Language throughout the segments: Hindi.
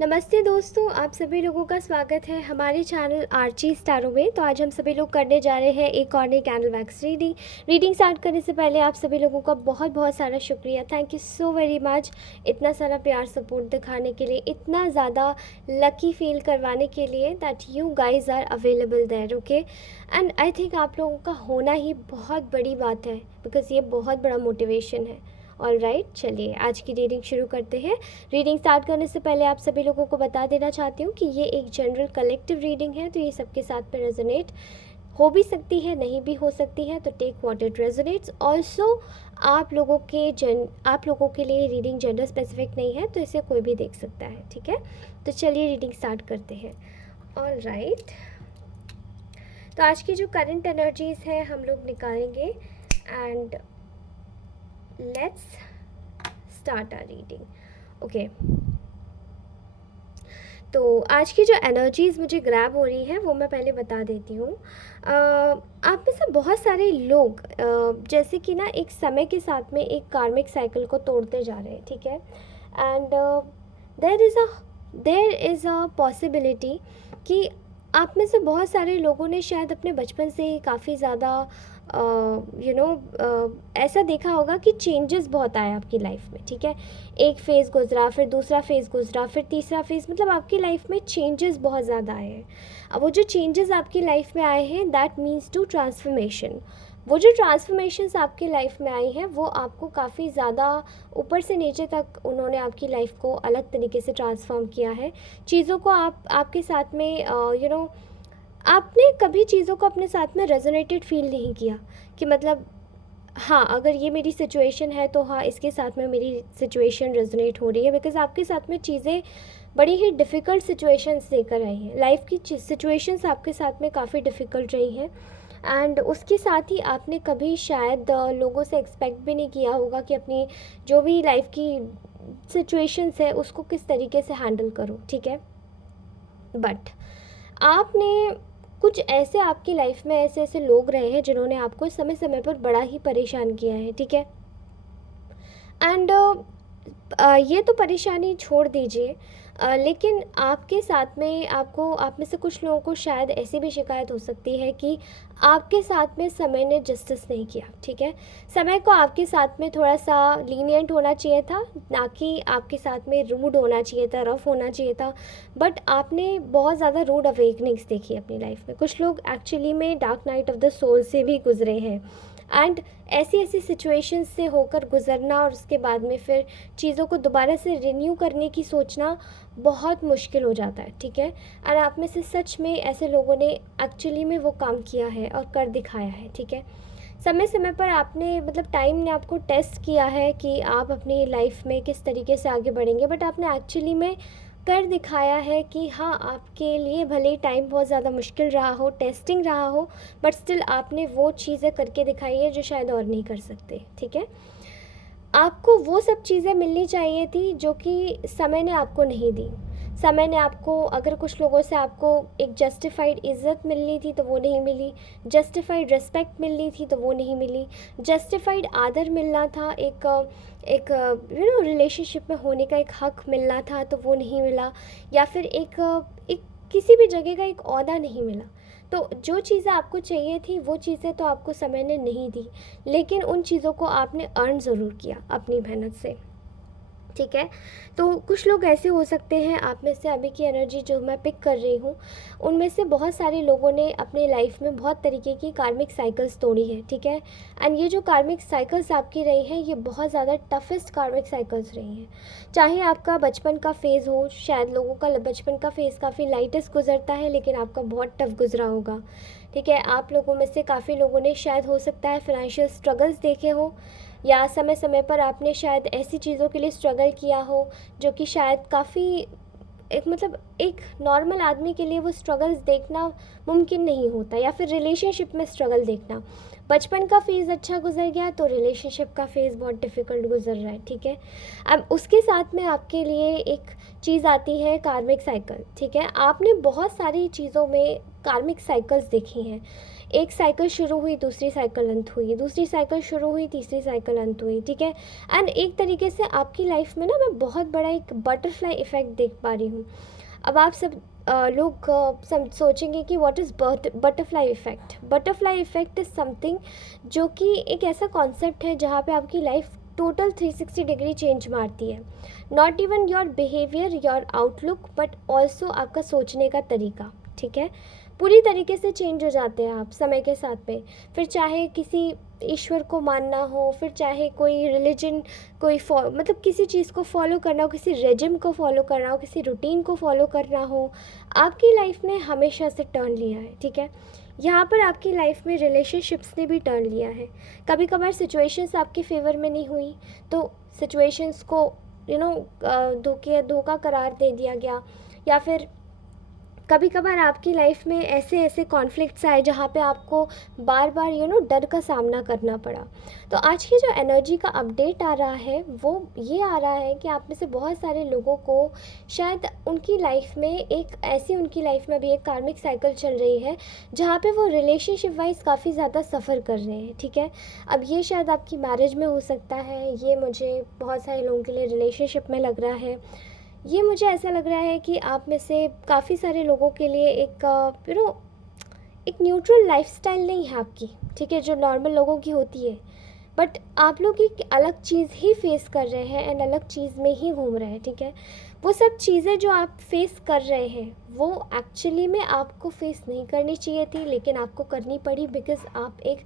नमस्ते दोस्तों, आप सभी लोगों का स्वागत है हमारे चैनल आर्ची स्टारों में। तो आज हम सभी लोग करने जा रहे हैं एक और नई कैंडल वैक्स रीडिंग स्टार्ट करने से पहले आप सभी लोगों का बहुत बहुत सारा शुक्रिया। Thank you so very much, इतना सारा प्यार सपोर्ट दिखाने के लिए, इतना ज़्यादा लकी फील करवाने के लिए that you guys are available there. Okay, and I think आप लोगों का होना ही बहुत बड़ी बात है, बिकॉज़ ये बहुत बड़ा मोटिवेशन है। ऑल राइट, चलिए आज की रीडिंग शुरू करते हैं। रीडिंग स्टार्ट करने से पहले आप सभी लोगों को बता देना चाहती हूँ कि ये एक जनरल कलेक्टिव रीडिंग है, तो ये सबके साथ में रेजोनेट हो भी सकती है, नहीं भी हो सकती है, तो take what it resonates. Also आप लोगों के लिए रीडिंग जेंडर स्पेसिफिक नहीं है, तो इसे कोई भी देख सकता है। ठीक है, तो चलिए रीडिंग स्टार्ट करते हैं। ऑल राइट, तो आज की जो करंट एनर्जीज है हम लोग निकालेंगे and let's start our reading. Okay, तो आज की जो एनर्जीज़ मुझे ग्रैब हो रही हैं वो मैं पहले बता देती हूँ। आप में से बहुत सारे लोग जैसे कि ना एक समय के साथ में एक कार्मिक साइकिल को तोड़ते जा रहे हैं। ठीक है, and there is a possibility कि आप में से बहुत सारे लोगों ने शायद अपने बचपन से ही काफ़ी ज़्यादा ऐसा देखा होगा कि चेंजेस बहुत आए आपकी लाइफ में। ठीक है, एक फ़ेज़ गुज़रा, फिर दूसरा फ़ेज़ गुज़रा, फिर तीसरा फ़ेज़, मतलब आपकी लाइफ में चेंजेस बहुत ज़्यादा आए हैं। अब वो जो चेंजेस आपकी लाइफ में आए हैं दैट मीन्स टू ट्रांसफॉर्मेशन। वो जो ट्रांसफॉर्मेशंस आपकी लाइफ में आई हैं वो आपको काफ़ी ज़्यादा ऊपर से नीचे तक उन्होंने आपकी लाइफ को अलग तरीके से ट्रांसफॉर्म किया है। चीज़ों को आपके साथ में आपने कभी चीज़ों को अपने साथ में रेजोनेटेड फील नहीं किया कि मतलब हाँ, अगर ये मेरी सिचुएशन है तो हाँ, इसके साथ में मेरी सिचुएशन रेजोनेट हो रही है, बिकॉज़ आपके साथ में चीज़ें बड़ी ही डिफ़िकल्ट सिचुएशंस लेकर आई हैं। लाइफ की सिचुएशंस आपके साथ में काफ़ी डिफ़िकल्ट रही हैं, एंड उसके साथ ही आपने कभी शायद लोगों से एक्सपेक्ट भी नहीं किया होगा कि अपनी जो भी लाइफ की सिचुएशंस है उसको किस तरीके से हैंडल करो। ठीक है, बट आपने कुछ ऐसे आपकी लाइफ में ऐसे ऐसे लोग रहे हैं जिन्होंने आपको समय समय पर बड़ा ही परेशान किया है। ठीक है, एंड ये तो परेशानी छोड़ दीजिए, लेकिन आपके साथ में आप में से कुछ लोगों को शायद ऐसी भी शिकायत हो सकती है कि आपके साथ में समय ने जस्टिस नहीं किया। ठीक है, समय को आपके साथ में थोड़ा सा लीनियंट होना चाहिए था, ना कि आपके साथ में रूड होना चाहिए था, रफ होना चाहिए था। बट आपने बहुत ज़्यादा रूड अवेकनिंग्स देखी अपनी लाइफ में। कुछ लोग एक्चुअली में dark night of the soul से भी गुजरे हैं, एंड ऐसी ऐसी सिचुएशंस से होकर गुज़रना और उसके बाद में फिर चीज़ों को दोबारा से रिन्यू करने की सोचना बहुत मुश्किल हो जाता है। ठीक है, और आप में से सच में ऐसे लोगों ने एक्चुअली में वो काम किया है और कर दिखाया है। ठीक है, समय समय पर आपने मतलब टाइम ने आपको टेस्ट किया है कि आप अपनी लाइफ में किस तरीके से आगे बढ़ेंगे, बट आपने एक्चुअली में कर दिखाया है कि हाँ, आपके लिए भले ही टाइम बहुत ज़्यादा मुश्किल रहा हो, टेस्टिंग रहा हो, बट स्टिल आपने वो चीज़ें करके दिखाई है जो शायद और नहीं कर सकते। ठीक है, आपको वो सब चीज़ें मिलनी चाहिए थी जो कि समय ने आपको नहीं दी। समय ने आपको, अगर कुछ लोगों से आपको एक जस्टिफाइड इज़्ज़त मिलनी थी तो वो नहीं मिली, जस्टिफाइड रिस्पेक्ट मिलनी थी तो वो नहीं मिली, जस्टिफाइड आदर मिलना था, एक रिलेशनशिप में होने का एक हक मिलना था तो वो नहीं मिला, या फिर एक किसी भी जगह का एक ओहदा नहीं मिला। तो जो चीज़ें आपको चाहिए थी वो चीज़ें तो आपको समय ने नहीं दी, लेकिन उन चीज़ों को आपने अर्न ज़रूर किया अपनी मेहनत से। ठीक है, तो कुछ लोग ऐसे हो सकते हैं आप में से, अभी की एनर्जी जो मैं पिक कर रही हूँ उनमें से बहुत सारे लोगों ने अपने लाइफ में बहुत तरीके की कार्मिक साइकिल्स तोड़ी है। ठीक है, एंड ये जो कार्मिक साइकिल्स आपकी रही हैं ये बहुत ज़्यादा टफेस्ट कार्मिक साइकिल्स रही हैं। चाहे आपका बचपन का फ़ेज़ हो, शायद लोगों का बचपन का फ़ेज़ काफ़ी लाइटेस्ट गुजरता है, लेकिन आपका बहुत टफ गुजरा होगा। ठीक है, आप लोगों में से काफ़ी लोगों ने शायद हो सकता है फाइनेंशियल स्ट्रगल्स देखे हो, या समय समय पर आपने शायद ऐसी चीज़ों के लिए स्ट्रगल किया हो जो कि शायद काफ़ी एक नॉर्मल आदमी के लिए वो स्ट्रगल्स देखना मुमकिन नहीं होता, या फिर रिलेशनशिप में स्ट्रगल देखना। बचपन का फ़ेज़ अच्छा गुजर गया तो रिलेशनशिप का फ़ेज़ बहुत डिफ़िकल्ट गुजर रहा है। ठीक है, अब उसके साथ में आपके लिए एक चीज़ आती है कार्मिक साइकिल। ठीक है, आपने बहुत सारी चीज़ों में कार्मिक साइकिल्स देखी हैं। एक साइकिल शुरू हुई, दूसरी साइकिल अंत हुई, दूसरी साइकिल शुरू हुई, तीसरी साइकिल अंत हुई, ठीक है। एंड एक तरीके से आपकी लाइफ में ना मैं बहुत बड़ा एक बटरफ्लाई इफ़ेक्ट देख पा रही हूँ। अब आप सब लोग सोचेंगे कि what is butterfly effect. Butterfly effect is something जो कि एक ऐसा कॉन्सेप्ट है जहाँ पे आपकी लाइफ टोटल 360 डिग्री चेंज मारती है। Not even your behaviour, your outlook, but also आपका सोचने का तरीका, ठीक है। पूरी तरीके से चेंज हो जाते हैं आप समय के साथ में। फिर चाहे किसी ईश्वर को मानना हो, फिर चाहे कोई रिलीजन, कोई मतलब किसी चीज़ को फॉलो करना हो, किसी रेजिम को फॉलो करना हो, किसी रूटीन को फॉलो करना हो, आपकी लाइफ ने हमेशा से टर्न लिया है, ठीक है। यहाँ पर आपकी लाइफ में रिलेशनशिप्स ने भी टर्न लिया है। कभी कभार सिचुएशंस आपके फेवर में नहीं हुई तो सिचुएशंस को धोखा करार दे दिया गया, या फिर कभी कभार आपकी लाइफ में ऐसे ऐसे कॉन्फ्लिक्ट्स आए जहाँ पे आपको बार बार डर का सामना करना पड़ा। तो आज की जो एनर्जी का अपडेट आ रहा है वो ये आ रहा है कि आप में से बहुत सारे लोगों को शायद उनकी लाइफ में उनकी लाइफ में भी एक कार्मिक साइकिल चल रही है जहाँ पे वो रिलेशनशिप वाइज काफ़ी ज़्यादा सफ़र कर रहे हैं, ठीक है। अब ये शायद आपकी मैरिज में हो सकता है, ये मुझे बहुत सारे लोगों के लिए रिलेशनशिप में लग रहा है, ये मुझे ऐसा लग रहा है कि आप में से काफ़ी सारे लोगों के लिए एक न्यूट्रल लाइफस्टाइल नहीं है आपकी, ठीक है, जो नॉर्मल लोगों की होती है। बट आप लोग एक अलग चीज़ ही फेस कर रहे हैं एंड अलग चीज़ में ही घूम रहे हैं, ठीक है। वो सब चीज़ें जो आप फेस कर रहे हैं वो एक्चुअली में आपको फेस नहीं करनी चाहिए थी, लेकिन आपको करनी पड़ी बिकॉज़ आप एक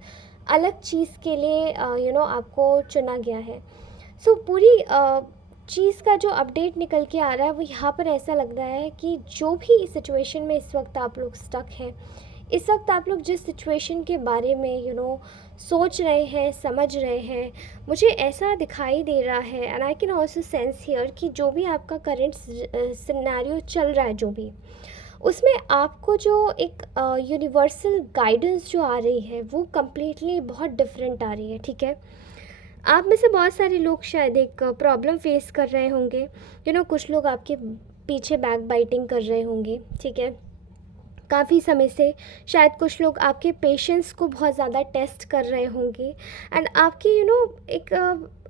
अलग चीज़ के लिए आपको चुना गया है। सो पूरी चीज़ का जो अपडेट निकल के आ रहा है वो यहाँ पर ऐसा लग रहा है कि जो भी सिचुएशन में इस वक्त आप लोग स्टक हैं, इस वक्त आप लोग जिस सिचुएशन के बारे में सोच रहे हैं, समझ रहे हैं, मुझे ऐसा दिखाई दे रहा है and I can also sense here कि जो भी आपका करंट सिनेरियो चल रहा है, जो भी उसमें आपको जो एक यूनिवर्सल गाइडेंस जो आ रही है वो कम्प्लीटली बहुत डिफरेंट आ रही है, ठीक है। आप में से बहुत सारे लोग शायद एक प्रॉब्लम फेस कर रहे होंगे, कुछ लोग आपके पीछे बैक बाइटिंग कर रहे होंगे, ठीक है, काफ़ी समय से। शायद कुछ लोग आपके पेशेंस को बहुत ज़्यादा टेस्ट कर रहे होंगे एंड आपकी एक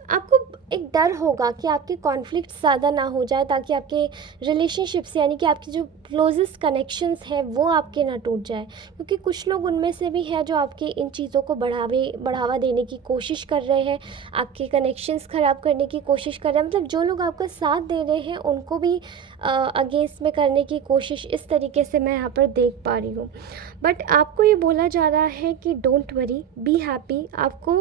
आपको एक डर होगा कि आपके कॉन्फ्लिक्ट ज़्यादा ना हो जाए, ताकि आपके रिलेशनशिप्स यानी कि आपकी जो क्लोजेस्ट कनेक्शंस हैं वो आपके ना टूट जाए, क्योंकि कुछ लोग उनमें से भी हैं जो आपके इन चीज़ों को बढ़ावा देने की कोशिश कर रहे हैं, आपके कनेक्शंस ख़राब करने की कोशिश कर रहे हैं। मतलब जो लोग आपका साथ दे रहे हैं उनको भी अगेंस्ट में करने की कोशिश इस तरीके से मैं यहाँ पर देख पा रही हूँ। बट आपको ये बोला जा रहा है कि डोंट वरी, बी हैप्पी। आपको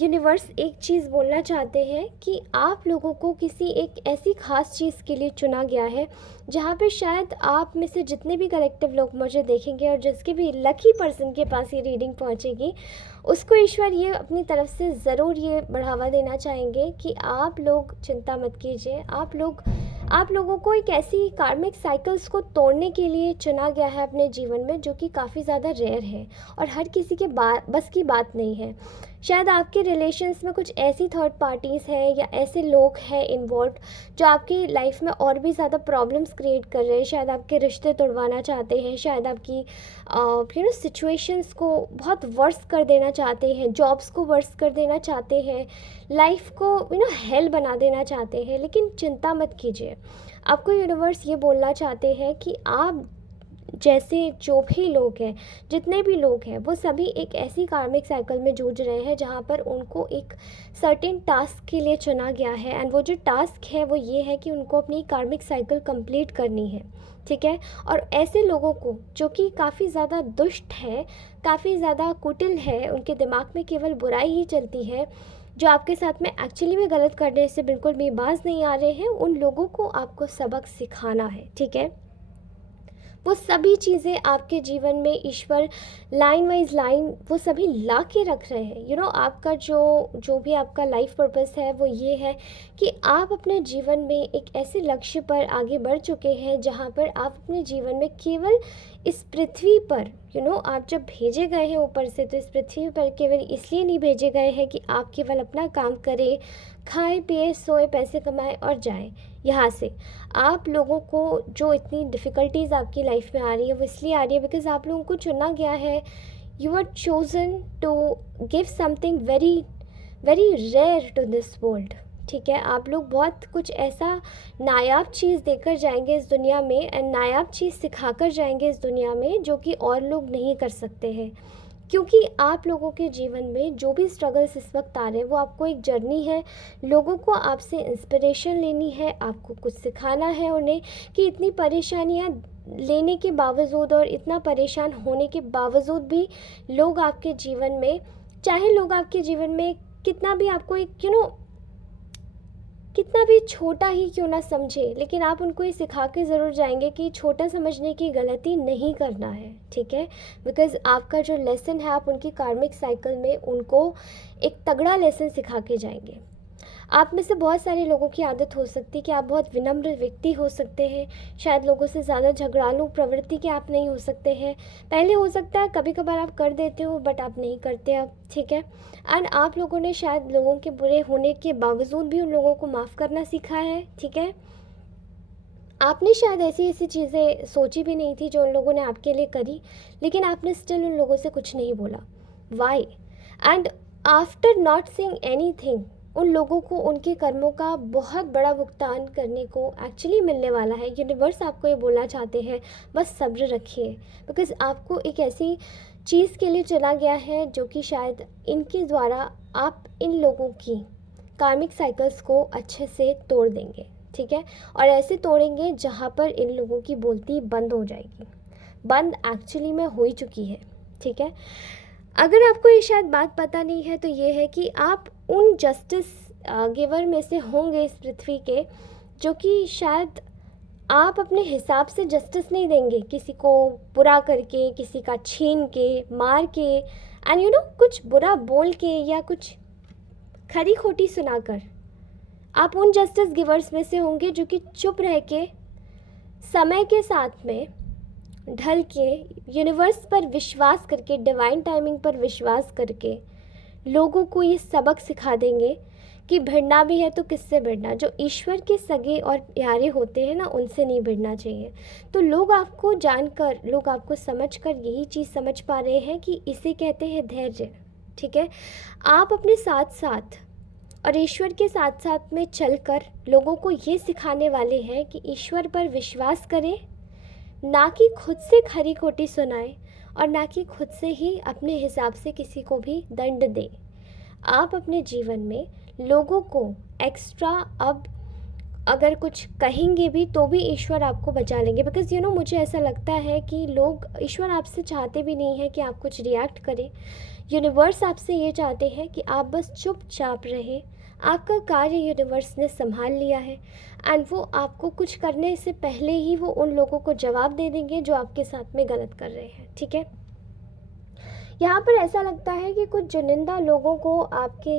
यूनिवर्स एक चीज़ बोलना चाहते हैं कि आप लोगों को किसी एक ऐसी ख़ास चीज़ के लिए चुना गया है जहाँ पे शायद आप में से जितने भी कलेक्टिव लोग मुझे देखेंगे और जिसके भी लकी पर्सन के पास ये रीडिंग पहुँचेगी, उसको ईश्वर ये अपनी तरफ से ज़रूर ये बढ़ावा देना चाहेंगे कि आप लोग चिंता मत कीजिए। आप लोगों को एक ऐसी कार्मिक साइकिल्स को तोड़ने के लिए चुना गया है अपने जीवन में, जो कि काफ़ी ज़्यादा रेयर है और हर किसी के बस की बात नहीं है। शायद आपके रिलेशंस में कुछ ऐसी थर्ड पार्टीज़ हैं या ऐसे लोग हैं इन्वॉल्व जो आपकी लाइफ में और भी ज़्यादा प्रॉब्लम्स क्रिएट कर रहे हैं। शायद आपके रिश्ते तोड़वाना चाहते हैं, शायद आपकी सिचुएशंस को बहुत वर्स कर देना चाहते हैं, जॉब्स को वर्स कर देना चाहते हैं, लाइफ को हेल बना देना चाहते हैं। लेकिन चिंता मत कीजिए, आपको यूनिवर्स ये बोलना चाहते हैं कि आप जैसे जो भी लोग हैं, जितने भी लोग हैं, वो सभी एक ऐसी कार्मिक साइकिल में जूझ रहे हैं जहाँ पर उनको एक सर्टेन टास्क के लिए चुना गया है एंड वो जो टास्क है वो ये है कि उनको अपनी कार्मिक साइकिल कंप्लीट करनी है, ठीक है। और ऐसे लोगों को जो कि काफ़ी ज़्यादा दुष्ट है, काफ़ी ज़्यादा कुटिल है, उनके दिमाग में केवल बुराई ही चलती है, जो आपके साथ में एक्चुअली में गलत करने से बिल्कुल भी बाज नहीं आ रहे हैं, उन लोगों को आपको सबक सिखाना है, ठीक है। वो सभी चीज़ें आपके जीवन में ईश्वर लाइन वाइज लाइन वो सभी ला के रख रहे हैं। आपका जो भी आपका लाइफ पर्पस है वो ये है कि आप अपने जीवन में एक ऐसे लक्ष्य पर आगे बढ़ चुके हैं जहाँ पर आप अपने जीवन में केवल इस पृथ्वी पर आप जब भेजे गए हैं ऊपर से, तो इस पृथ्वी पर केवल इसलिए नहीं भेजे गए हैं कि आप केवल अपना काम करें, खाए पिए सोए, पैसे कमाएं और जाएं यहाँ से। आप लोगों को जो इतनी डिफ़िकल्टीज़ आपकी लाइफ में आ रही है वो इसलिए आ रही है बिकॉज़ आप लोगों को चुना गया है You were chosen to give something very very rare to this world. ठीक है, आप लोग बहुत कुछ ऐसा नायाब चीज़ देकर जाएंगे इस दुनिया में, एंड नायाब चीज़ सिखाकर जाएंगे इस दुनिया में जो कि और लोग नहीं कर सकते हैं। क्योंकि आप लोगों के जीवन में जो भी स्ट्रगल्स इस वक्त आ रहे हैं वो आपको एक जर्नी है। लोगों को आपसे इंस्पिरेशन लेनी है, आपको कुछ सिखाना है उन्हें कि इतनी परेशानियां लेने के बावजूद और इतना परेशान होने के बावजूद भी लोग आपके जीवन में, चाहे लोग आपके जीवन में कितना भी आपको एक कितना भी छोटा ही क्यों ना समझे, लेकिन आप उनको ये सिखा के ज़रूर जाएंगे कि छोटा समझने की गलती नहीं करना है। ठीक है, बिकॉज़ आपका जो लेसन है आप उनकी कार्मिक साइकिल में उनको एक तगड़ा लेसन सिखा के जाएंगे। आप में से बहुत सारे लोगों की आदत हो सकती है कि आप बहुत विनम्र व्यक्ति हो सकते हैं, शायद लोगों से ज़्यादा झगड़ालू प्रवृत्ति के आप नहीं हो सकते हैं। पहले हो सकता है कभी कभार आप कर देते हो, बट आप नहीं करते अब। ठीक है, एंड आप लोगों ने शायद लोगों के बुरे होने के बावजूद भी उन लोगों को माफ़ करना सीखा है। ठीक है, आपने शायद ऐसी ऐसी चीज़ें सोची भी नहीं थी जो उन लोगों ने आपके लिए करी, लेकिन आपने स्टिल उन लोगों से कुछ नहीं बोला। Why? And after not saying anything, उन लोगों को उनके कर्मों का बहुत बड़ा भुगतान करने को एक्चुअली मिलने वाला है। यूनिवर्स आपको ये बोलना चाहते हैं, बस सब्र रखिए, बिकॉज़ आपको एक ऐसी चीज़ के लिए चला गया है जो कि शायद इनके द्वारा आप इन लोगों की कार्मिक साइकिल्स को अच्छे से तोड़ देंगे। ठीक है, और ऐसे तोड़ेंगे जहाँ पर इन लोगों की बोलती बंद हो जाएगी। बंद एक्चुअली में हो ही चुकी है। ठीक है, अगर आपको ये शायद बात पता नहीं है तो ये है कि आप उन जस्टिस गिवर में से होंगे इस पृथ्वी के, जो कि शायद आप अपने हिसाब से जस्टिस नहीं देंगे, किसी को बुरा करके, किसी का छीन के, मार के, एंड कुछ बुरा बोल के या कुछ खरी खोटी सुनाकर। आप उन जस्टिस गिवर्स में से होंगे जो कि चुप रह के, समय के साथ में ढल के, यूनिवर्स पर विश्वास करके, डिवाइन टाइमिंग पर विश्वास करके लोगों को ये सबक सिखा देंगे कि भिड़ना भी है तो किससे भिड़ना। जो ईश्वर के सगे और प्यारे होते हैं ना, उनसे नहीं भिड़ना चाहिए। तो लोग आपको जानकर, लोग आपको समझकर यही चीज़ समझ पा रहे हैं कि इसे कहते हैं धैर्य। ठीक है, आप अपने साथ साथ और ईश्वर के साथ साथ में चलकर लोगों को ये सिखाने वाले हैं कि ईश्वर पर विश्वास करें, ना कि खुद से खरी खोटी सुनाए, और ना कि खुद से ही अपने हिसाब से किसी को भी दंड दे। आप अपने जीवन में लोगों को एक्स्ट्रा अब अगर कुछ कहेंगे भी तो भी ईश्वर आपको बचा लेंगे, बिकॉज़ मुझे ऐसा लगता है कि लोग, ईश्वर आपसे चाहते भी नहीं है कि आप कुछ रिएक्ट करें। यूनिवर्स आपसे ये चाहते हैं कि आप बस चुपचाप रहें। आपका कार्य यूनिवर्स ने संभाल लिया है, एंड वो आपको कुछ करने से पहले ही वो उन लोगों को जवाब दे देंगे जो आपके साथ में गलत कर रहे हैं। ठीक है, यहाँ पर ऐसा लगता है कि कुछ चुनिंदा लोगों को आपके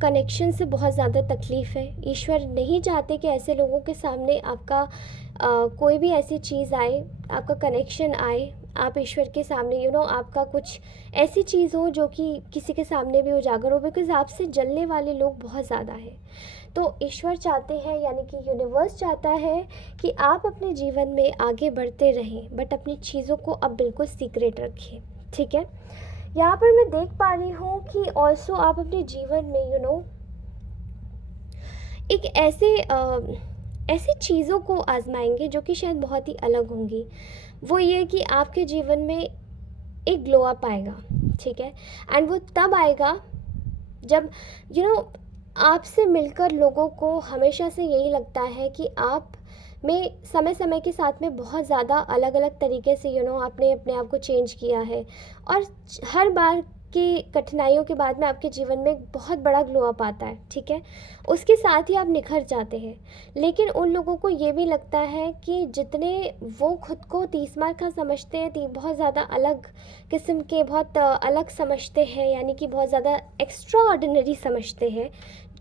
कनेक्शन से बहुत ज़्यादा तकलीफ़ है। ईश्वर नहीं चाहते कि ऐसे लोगों के सामने आपका कोई भी ऐसी चीज़ आए, आपका कनेक्शन आए, आप ईश्वर के सामने आपका कुछ ऐसी चीज़ हो जो कि किसी के सामने भी उजागर हो, बिकॉज़ आपसे जलने वाले लोग बहुत ज़्यादा हैं। तो ईश्वर चाहते हैं, यानी कि यूनिवर्स चाहता है कि आप अपने जीवन में आगे बढ़ते रहें, बट अपनी चीज़ों को अब बिल्कुल सीक्रेट रखें। ठीक है, यहाँ पर मैं देख पा रही हूँ कि ऑल्सो आप अपने जीवन में एक ऐसी चीज़ों को आजमाएंगे जो कि शायद बहुत ही अलग होंगी। वो ये कि आपके जीवन में एक ग्लो अप आएगा। ठीक है, एंड वो तब आएगा जब आपसे मिलकर लोगों को हमेशा से यही लगता है कि आप में समय समय के साथ में बहुत ज़्यादा अलग अलग तरीके से आपने अपने आप को चेंज किया है, और हर बार की कठिनाइयों के बाद में आपके जीवन में एक बहुत बड़ा ग्लो अप आता है। ठीक है, उसके साथ ही आप निखर जाते हैं। लेकिन उन लोगों को ये भी लगता है कि जितने वो खुद को 30 मार का समझते हैं, बहुत ज़्यादा अलग किस्म के, बहुत अलग समझते हैं, यानी कि बहुत ज़्यादा एक्स्ट्रा ऑर्डिनरी समझते हैं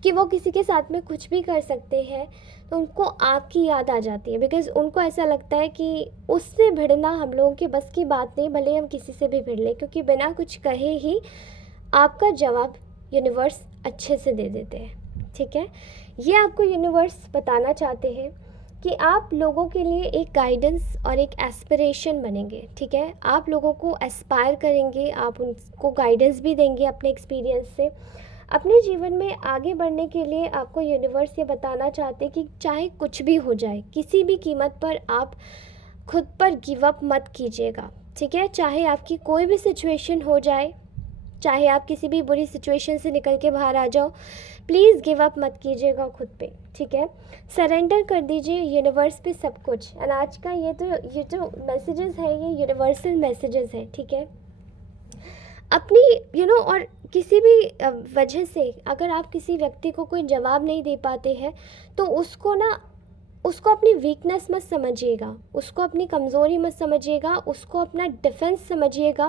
कि वो किसी के साथ में कुछ भी कर सकते हैं, तो उनको आपकी याद आ जाती है। बिकॉज़ उनको ऐसा लगता है कि उससे भिड़ना हम लोगों के बस की बात नहीं, भले हम किसी से भी भिड़ लें, क्योंकि बिना कुछ कहे ही आपका जवाब यूनिवर्स अच्छे से दे देते हैं। ठीक है, ये आपको यूनिवर्स बताना चाहते हैं कि आप लोगों के लिए एक गाइडेंस और एक एस्पिरेशन बनेंगे, ठीक है। आप लोगों को एस्पायर करेंगे, आप उनको गाइडेंस भी देंगे अपने एक्सपीरियंस से। अपने जीवन में आगे बढ़ने के लिए आपको यूनिवर्स ये बताना चाहते कि चाहे कुछ भी हो जाए, किसी भी कीमत पर आप खुद पर गिव अप मत कीजिएगा, ठीक है। चाहे आपकी कोई भी सिचुएशन हो जाए, चाहे आप किसी भी बुरी सिचुएशन से निकल के बाहर आ जाओ, प्लीज़ गिव अप मत कीजिएगा खुद पे, ठीक है। सरेंडर कर दीजिए यूनिवर्स पे सब कुछ। एंड आज का ये जो मैसेजेस है ये यूनिवर्सल मैसेजेस है, ठीक है। अपनी और किसी भी वजह से अगर आप किसी व्यक्ति को कोई जवाब नहीं दे पाते हैं तो उसको अपनी वीकनेस मत समझिएगा, उसको अपनी कमज़ोरी मत समझिएगा, उसको अपना डिफेंस समझिएगा।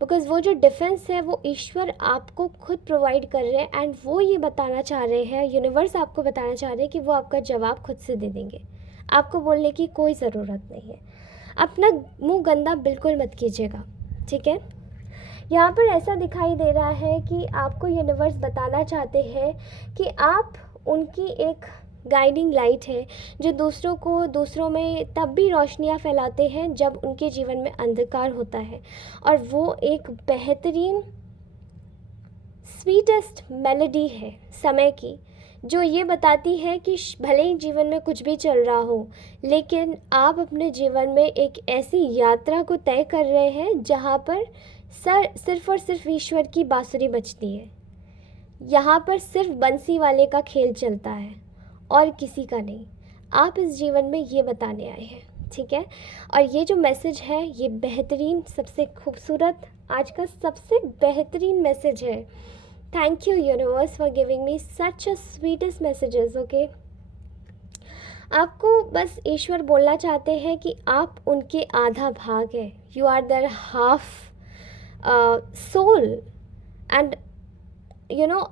बिकॉज़ वो जो डिफेंस है वो ईश्वर आपको खुद प्रोवाइड कर रहे हैं एंड वो ये बताना चाह रहे हैं, यूनिवर्स आपको बताना चाह रहे हैं कि वो आपका जवाब खुद से दे देंगे, आपको बोलने की कोई ज़रूरत नहीं है। अपना मुंह गंदा बिल्कुल मत कीजिएगा, ठीक है। यहाँ पर ऐसा दिखाई दे रहा है कि आपको यूनिवर्स बताना चाहते हैं कि आप उनकी एक गाइडिंग लाइट है जो दूसरों में तब भी रोशनियाँ फैलाते हैं जब उनके जीवन में अंधकार होता है। और वो एक बेहतरीन स्वीटेस्ट मेलोडी है समय की, जो ये बताती है कि भले ही जीवन में कुछ भी चल रहा हो, लेकिन आप अपने जीवन में एक ऐसी यात्रा को तय कर रहे हैं जहाँ पर सिर्फ और सिर्फ ईश्वर की बांसुरी बजती है। यहाँ पर सिर्फ बंसी वाले का खेल चलता है और किसी का नहीं। आप इस जीवन में ये बताने आए हैं, ठीक है। और ये जो मैसेज है ये बेहतरीन, सबसे खूबसूरत, आज का सबसे बेहतरीन मैसेज है। Thank you universe for giving me such a sweetest messages, okay. आपको बस ईश्वर बोलना चाहते हैं कि आप उनके आधा भाग है, you are their half soul and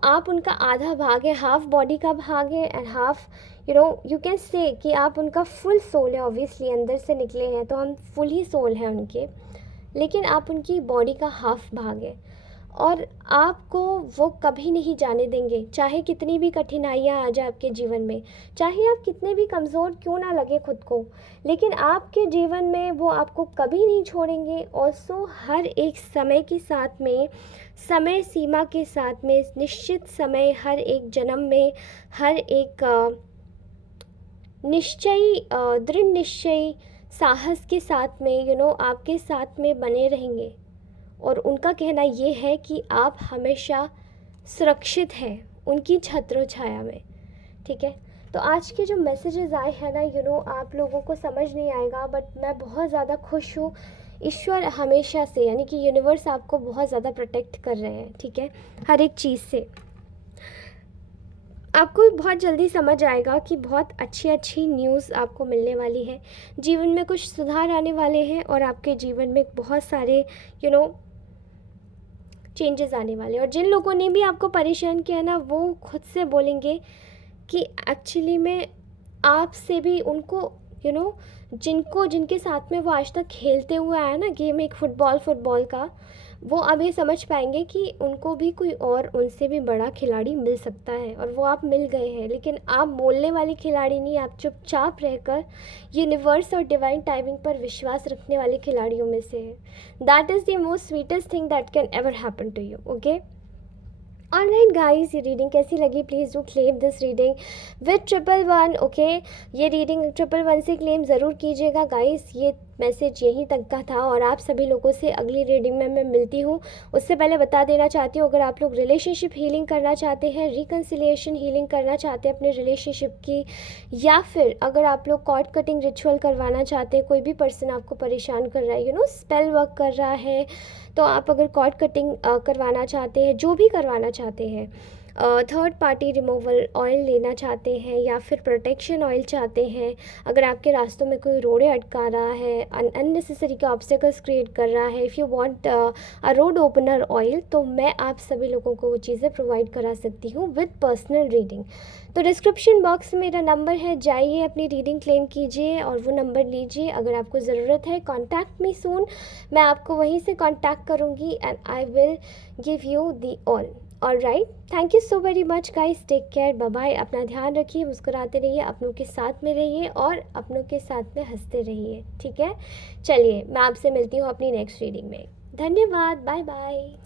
आप उनका आधा भाग है, हाफ बॉडी का भाग है and half you can say कि आप उनका फुल सोल है। ऑब्वियसली अंदर से निकले हैं तो हम फुल ही सोल हैं उनके, लेकिन आप उनकी बॉडी का हाफ भाग है और आपको वो कभी नहीं जाने देंगे, चाहे कितनी भी कठिनाइयाँ आ जाए आपके जीवन में, चाहे आप कितने भी कमज़ोर क्यों ना लगे खुद को, लेकिन आपके जीवन में वो आपको कभी नहीं छोड़ेंगे। ऑल्सो हर एक समय के साथ में, समय सीमा के साथ में, निश्चित समय, हर एक जन्म में, हर एक दृढ़ निश्चयी साहस के साथ में आपके साथ में बने रहेंगे। और उनका कहना ये है कि आप हमेशा सुरक्षित हैं उनकी छत्र छाया में, ठीक है। तो आज के जो मैसेजेस आए हैं ना आप लोगों को समझ नहीं आएगा, बट मैं बहुत ज़्यादा खुश हूँ। ईश्वर हमेशा से, यानी कि यूनिवर्स आपको बहुत ज़्यादा प्रोटेक्ट कर रहे हैं, ठीक है, हर एक चीज़ से। आपको बहुत जल्दी समझ आएगा कि बहुत अच्छी अच्छी न्यूज़ आपको मिलने वाली है, जीवन में कुछ सुधार आने वाले हैं और आपके जीवन में बहुत सारे चेंजेस आने वाले। और जिन लोगों ने भी आपको परेशान किया ना, वो खुद से बोलेंगे कि एक्चुअली में आपसे भी उनको जिनके साथ में वो आज तक खेलते हुए आया ना गेम, एक फुटबॉल का, वो अब ये समझ पाएंगे कि उनको भी कोई और उनसे भी बड़ा खिलाड़ी मिल सकता है और वो आप मिल गए हैं। लेकिन आप बोलने वाले खिलाड़ी नहीं, आप चुपचाप रहकर यूनिवर्स और डिवाइन टाइमिंग पर विश्वास रखने वाले खिलाड़ियों में से है। That is the most sweetest thing that can ever happen to you, okay. Alright guys, ये रीडिंग कैसी लगी please do claim this reading with 111, okay. ये रीडिंग 111 से क्लेम ज़रूर कीजिएगा गाइस। ये मैसेज यहीं तक का था और आप सभी लोगों से अगली रीडिंग में मैं मिलती हूँ। उससे पहले बता देना चाहती हूँ, अगर आप लोग रिलेशनशिप हीलिंग करना चाहते हैं, रिकन्सिलिएशन हीलिंग करना चाहते हैं अपने रिलेशनशिप की, या फिर अगर आप लोग कॉर्ड कटिंग रिचुअल करवाना चाहते हैं, कोई भी पर्सन आपको परेशान कर रहा है, स्पेल वर्क कर रहा है, तो आप अगर कॉर्ड कटिंग करवाना चाहते हैं, जो भी करवाना चाहते हैं, थर्ड पार्टी रिमूवल ऑयल लेना चाहते हैं या फिर प्रोटेक्शन ऑयल चाहते हैं, अगर आपके रास्तों में कोई रोड़े अटका रहा है, अननेसेसरी के ऑब्स्टेकल्स क्रिएट कर रहा है, if you want a road opener oil, तो मैं आप सभी लोगों को वो चीज़ें प्रोवाइड करा सकती हूँ विद पर्सनल रीडिंग। तो डिस्क्रिप्शन बॉक्स में मेरा नंबर है, जाइए अपनी रीडिंग क्लेम कीजिए और वो नंबर लीजिए। अगर आपको ज़रूरत है, कॉन्टैक्ट मी सून, मैं आपको वहीं से कॉन्टैक्ट करूँगी and I will give you the all, alright, thank you so very much guys, take care, bye bye, अपना ध्यान रखिए, मुस्कुराते रहिए, अपनों के साथ में रहिए और अपनों के साथ में हंसते रहिए, ठीक है। चलिए मैं आपसे मिलती हूँ अपनी नेक्स्ट रीडिंग में। धन्यवाद, बाय बाय।